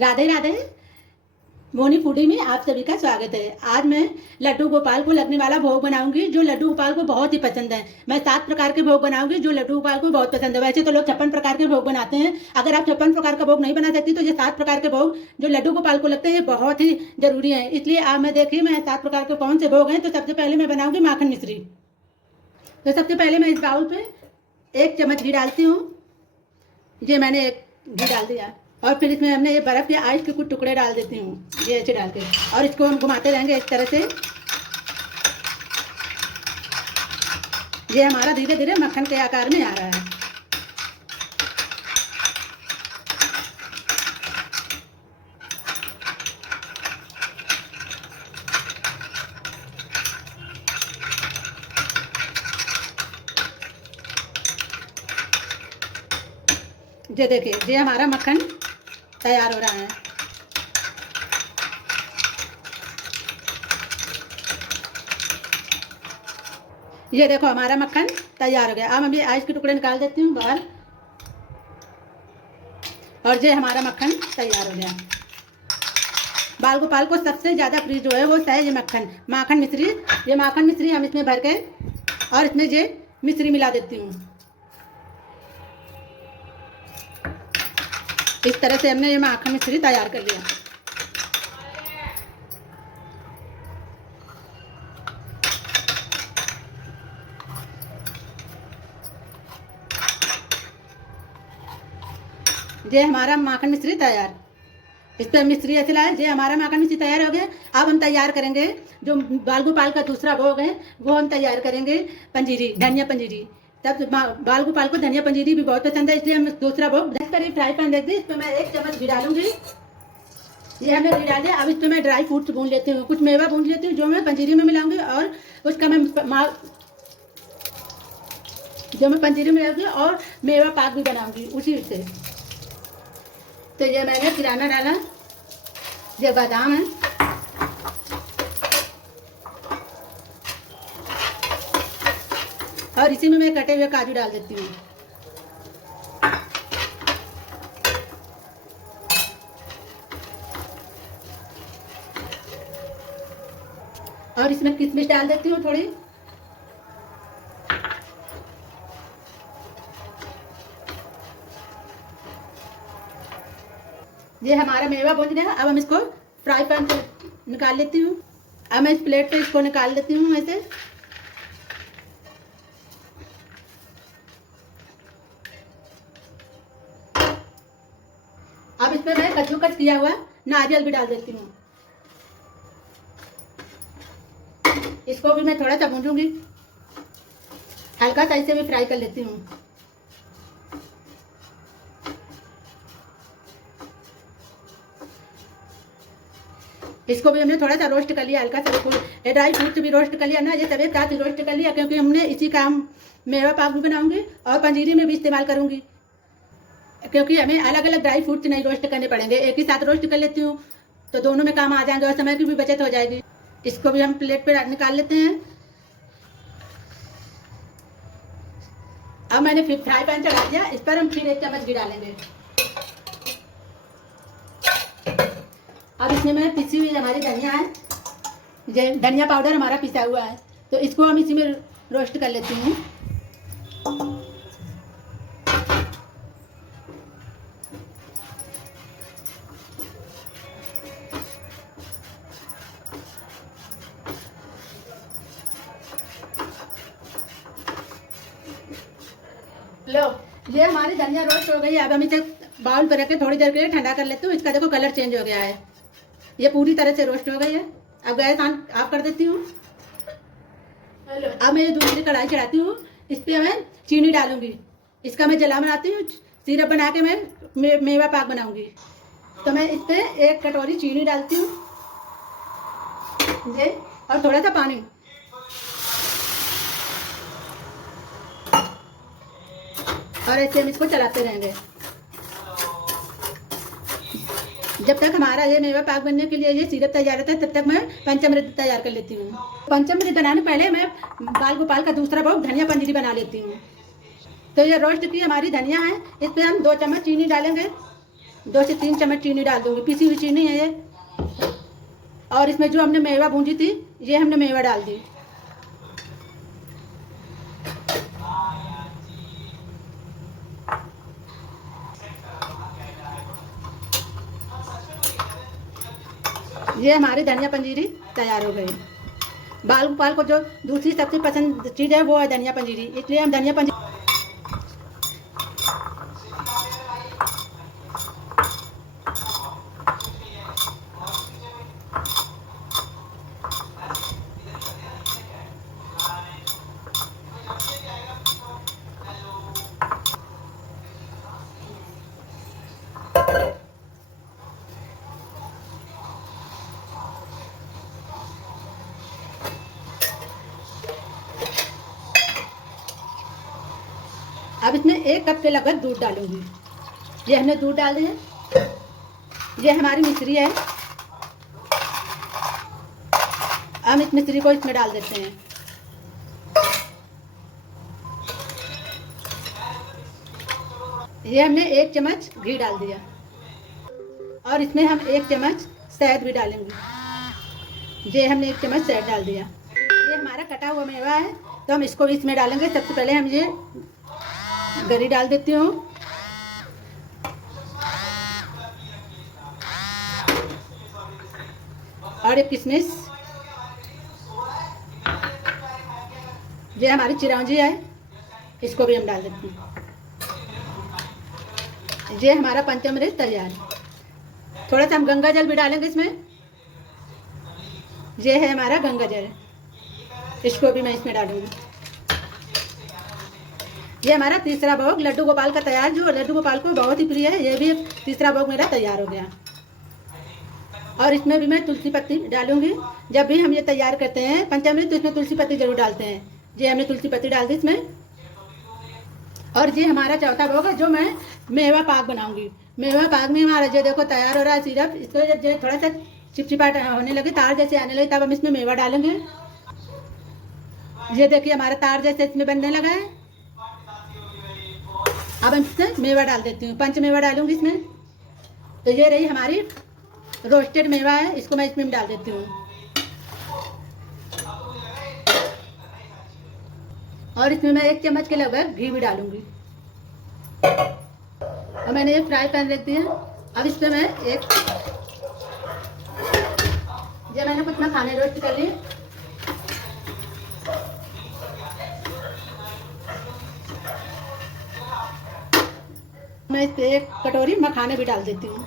Radhe Radhe. Moni foodie में आप सभी का स्वागत है। आज मैं लड्डू गोपाल को लगने वाला भोग बनाऊंगी जो लड्डू गोपाल को बहुत ही पसंद है। मैं 7 प्रकार के भोग बनाऊंगी जो लड्डू गोपाल को बहुत पसंद है। वैसे तो लोग 56 प्रकार के भोग बनाते हैं। अगर आप 56 प्रकार का भोग नहीं बना सकती तो ये 7 प्रकार के भोग जो लड्डू गोपाल को लगते हैं ये बहुत ही जरूरी है। इसलिए आप मैं देखिए मैं 7 प्रकार के कौन से भोग हैं। तो सबसे पहले मैं बनाऊंगी माखन मिश्री। तो सबसे पहले मैं इस बाउल पे 1 चम्मच घी डालती हूँ। ये मैंने एक घी डाल दिया और फिर इसमें हमने ये बर्फ़ के आइस के कुछ टुकड़े डाल देती हूँ ये ऐसे डाल के, और इसको हम घुमाते रहेंगे इस तरह से। ये हमारा धीरे धीरे मक्खन के आकार में आ रहा है। ये देखिए ये हमारा मक्खन तैयार हो रहा है। ये देखो हमारा मक्खन तैयार हो गया। अब हम ये आइस के टुकड़े निकाल देती हूँ बाहर, और ये हमारा मक्खन तैयार हो गया। बाल गोपाल को सबसे ज़्यादा प्रिय जो है वो है ये माखन मिश्री। ये माखन मिश्री हम इसमें भर के और इसमें ये मिश्री मिला देती हूँ। इस तरह से हमने ये माखन मिश्री तैयार कर लिया। ये हमारा माखन मिश्री तैयार। इस पर मिश्री ऐसे लाए। ये हमारा माखन मिश्री तैयार हो गया। अब हम तैयार करेंगे जो बाल गोपाल का दूसरा भोग है वो हम तैयार करेंगे पंजीरी, धनिया पंजीरी। तब बाल गोपाल को धनिया पंजीरी भी बहुत पसंद है, इसलिए हम दूसरा भोग फ्राई पैन रख दी। इस पर मैं 1 चम्मच घी डालूंगी। ये हमने घी डाल दिया। अब इस पर मैं ड्राई फ्रूट्स भून लेती हूँ, कुछ मेवा भून लेती हूँ जो मैं पंजीरी में मिलाऊंगी, और उसका मैं पंजीरी में मिलाऊंगी और मेवा पाक भी बनाऊंगी उसी से। तो ये मैंने किराना डाला, ये बादाम है, और इसी में मैं कटे हुए काजू डाल देती हूँ। और इसमें किशमिश डाल देती हूँ थोड़ी। ये हमारा मेवा भुन गया। अब हम इसको फ्राई पैन से निकाल लेती हूँ। अब मैं इस प्लेट पे इसको निकाल लेती हूँ ऐसे। अब इसमें मैं कद्दूकस किया हुआ नारियल भी डाल देती हूँ। इसको भी मैं थोड़ा सा भूंजूंगी, हल्का सा इसे भी फ्राई कर लेती हूँ। इसको भी हमने थोड़ा सा रोस्ट कर लिया, हल्का सा। ये ड्राई फ्रूट्स भी रोस्ट कर लिया ना, ये सभी साथ ही रोस्ट कर लिया, क्योंकि हमने इसी का हम मेवा पाक भी बनाऊंगी और पंजीरी में भी इस्तेमाल करूंगी, क्योंकि हमें अलग अलग ड्राई फ्रूट्स नहीं रोस्ट करने पड़ेंगे। एक ही साथ रोस्ट कर लेती हूँ तो दोनों में काम आ जाएंगे और समय की भी बचत हो जाएगी। इसको भी हम प्लेट पे निकाल लेते हैं। अब मैंने फिर फ्राई पैन चढ़ा दिया, इस पर हम फिर 1 चम्मच घी डालेंगे। अब इसमें मैं पिसी हुई हमारी धनिया है, ये धनिया पाउडर हमारा पिसा हुआ है, तो इसको हम इसी में रोस्ट कर लेती हूँ। लो, ये हमारी धनिया रोस्ट हो गई है। अब हम इसे बाउल पर रख के थोड़ी देर के लिए ठंडा कर लेती हूँ। इसका देखो कलर चेंज हो गया है, ये पूरी तरह से रोस्ट हो गई है। अब गैस ऑफ कर देती हूँ। अब मैं ये दूसरी कढ़ाई चढ़ाती हूँ। इस पर मैं चीनी डालूंगी। इसका मैं जला बनाती हूँ, सिरप बना के मैं मेवा पाक बनाऊंगी। तो मैं इस पर 1 कटोरी चीनी डालती हूँ ये, और थोड़ा सा पानी, और ऐसे हम इसको चलाते रहेंगे जब तक हमारा ये मेवा पाक बनने के लिए ये सिरप तैयार होता है। तब तक मैं पंचामृत तैयार कर लेती हूँ। पंचामृत बनाने पहले मैं बाल गोपाल का दूसरा भोग धनिया पंजीरी बना लेती हूँ। तो ये रोस्ट की हमारी धनिया है, इस पर हम 2 चम्मच चीनी डालेंगे 2 से 3 चम्मच चीनी डाल दूँगी, पिसी हुई चीनी है ये। और इसमें जो हमने मेवा भूंजी थी, ये हमने मेवा डाल दी। ये हमारी धनिया पंजीरी तैयार हो गई। बाल गोपाल को जो दूसरी सबसे पसंद चीज़ है वो है धनिया पंजीरी, इसलिए हम धनिया पंजीरी। अब इसमें 1 कप के लगभग दूध डालूंगी। ये हमने दूध डाल दिया। ये हमारी मिश्री है, हम इस मिश्री को इसमें डाल देते हैं। ये हमने 1 चम्मच घी डाल दिया और इसमें हम 1 चम्मच शहद भी डालेंगे। ये हमने 1 चम्मच शहद डाल दिया। ये हमारा कटा हुआ मेवा है, तो हम इसको भी इसमें डालेंगे। सबसे पहले हम ये गरी डाल देती हूँ। और एक किशमिश, ये हमारी चिरौंजी है, इसको भी हम डाल देते हैं। ये हमारा पंचामृत तैयार। थोड़ा सा हम गंगा जल भी डालेंगे इसमें। ये है हमारा गंगा जल, इसको भी मैं इसमें डालूंगी। ये हमारा तीसरा भोग लड्डू गोपाल का तैयार, जो लड्डू गोपाल को बहुत ही प्रिय है। ये भी तीसरा भोग मेरा तैयार हो गया। और इसमें भी मैं तुलसी पत्ती डालूंगी। जब भी हम ये तैयार करते हैं पंचामृत, तो इसमें तुलसी पत्ती जरूर डालते हैं। ये हमने तुलसी पत्ती डाल दी इसमें। और ये हमारा चौथा भोग है, जो मैं मेवा पाक बनाऊंगी। मेवा पाक में हमारा जो देखो तैयार हो रहा है सिरप। इसको जब थोड़ा सा चिपचिपाट होने लगे, तार जैसे आने लगे, तब हम इसमें मेवा डालेंगे। ये देखिए हमारा तार जैसे इसमें बनने लगा है। अब हम इसमें मेवा डाल देती हूँ, पंच मेवा डालूंगी इसमें। तो ये रही हमारी रोस्टेड मेवा है, इसको मैं इसमें डाल देती हूँ। और इसमें मैं 1 चम्मच के लगभग घी भी डालूंगी। और मैंने ये फ्राई पैन रख दिया। अब इसमें मैं जब मैंने कुछ मखाने रोस्ट कर लिए, मैं इस पे 1 कटोरी मखाने भी डाल देती हूँ।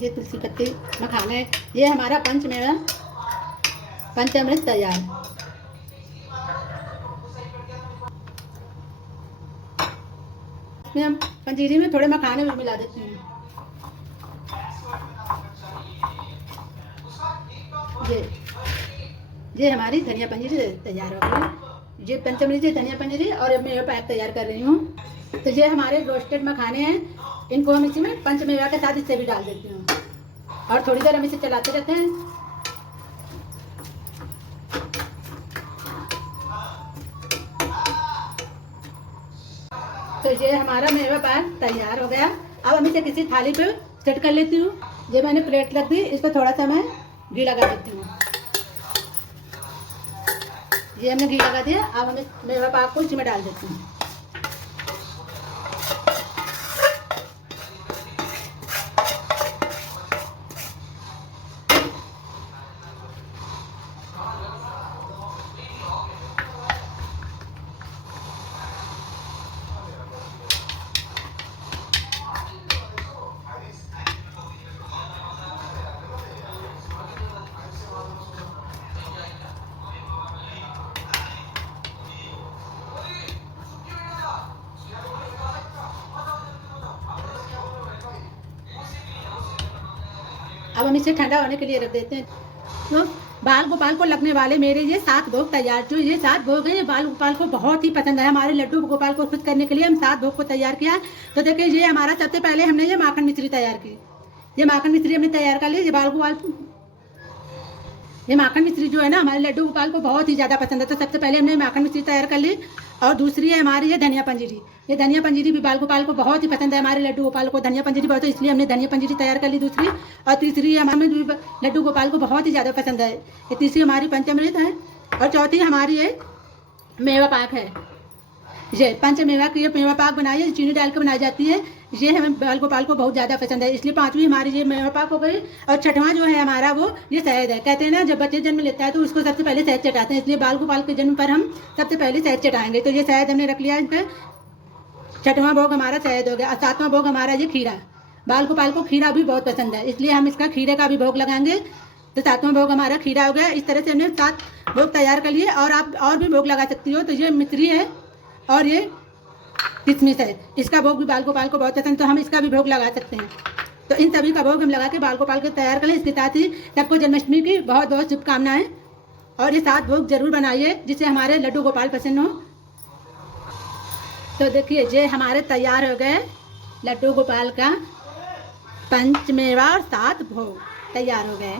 ये तुलसी पत्ती मखाने, ये हमारा पंचमेवा पंचामृत तैयार। इसमें हम पंजीरी में थोड़े मखाने भी मिला देती हूँ। ये हमारी धनिया पंजीरी तैयार हो गई। ये पंचमृत धनिया पंजीरी और अब मैं पैक तैयार कर रही हूँ। तो ये हमारे रोस्टेड मखाने हैं, इनको हम इसी में पंचमेवा के साथ इससे भी डाल देती हूँ। और थोड़ी देर हम इसे चलाते रहते हैं। तो ये हमारा मेवा पाक तैयार हो गया। अब हम इसे किसी थाली पे सेट कर लेती हूँ। ये मैंने प्लेट रख दी, इस पर थोड़ा सा मैं घी लगा देती हूँ। ये हमने घी लगा दिया। अब हम इस मेवा पाक को इसमें डाल देती हूँ। अब हम इसे ठंडा होने के लिए रख देते हैं। तो बाल गोपाल को लगने वाले मेरे ये 7 भोग तैयार, जो ये 7 भोग है ये बाल गोपाल को बहुत ही पसंद है। हमारे लड्डू गोपाल को खुश करने के लिए हम 7 भोग को तैयार किया। तो देखिए ये हमारा सबसे पहले हमने ये माखन मिश्री तैयार की। ये माखन मिश्री हमने तैयार कर ली। ये बाल गोपाल, ये माखन मिश्री जो है ना हमारे लड्डू गोपाल को बहुत ही ज़्यादा पसंद है। तो सबसे पहले हमने माखन मिश्री तैयार कर ली। और दूसरी है हमारी ये धनिया पंजीरी। ये धनिया पंजीरी भी बाल गोपाल को बहुत ही पसंद है। हमारे लड्डू गोपाल को धनिया पंजीरी बहुत है, इसलिए हमने धनिया पंजीरी तैयार कर ली दूसरी। और तीसरी हमारे लड्डू गोपाल को बहुत ही ज़्यादा पसंद है। ये तीसरी हमारी पंचामृत है। और चौथी हमारी ये मेवा पाक है। ये पंचमेवा की ये मेवा पाक बनाई है, चीनी डाल के बनाई जाती है। ये हमें बाल गोपाल को बहुत ज़्यादा पसंद है, इसलिए पांचवी हमारी ये मेवा पाक हो गई। और छठवां जो है हमारा वो ये शहद है। कहते हैं ना जब बच्चे जन्म लेता है तो उसको सबसे पहले शहद चटाते हैं, इसलिए बाल गोपाल के जन्म पर हम सबसे पहले शहद चटाएंगे। तो ये शहद हमने रख लिया। इनका छठवां भोग हमारा शहद हो गया। और 7वां भोग हमारा ये खीरा। बाल गोपाल को खीरा भी बहुत पसंद है, इसलिए हम इसका खीरे का भी भोग लगाएंगे। तो 7वां भोग हमारा खीरा हो गया। इस तरह से हमने 7 भोग तैयार कर लिए। और आप और भी भोग लगा सकती हो। तो ये मिश्री है और ये किशमिश है, इसका भोग भी बाल गोपाल को बहुत पसंद, तो हम इसका भी भोग लगा सकते हैं। तो इन सभी का भोग हम लगा के बाल गोपाल को तैयार करें। इसके साथ ही सबको जन्माष्टमी की बहुत बहुत शुभकामनाएं। और ये 7 भोग जरूर बनाइए जिससे हमारे लड्डू गोपाल पसंद हो। तो देखिए ये हमारे तैयार हो गए लड्डू गोपाल का पंचमेवा और 7 भोग तैयार हो गए।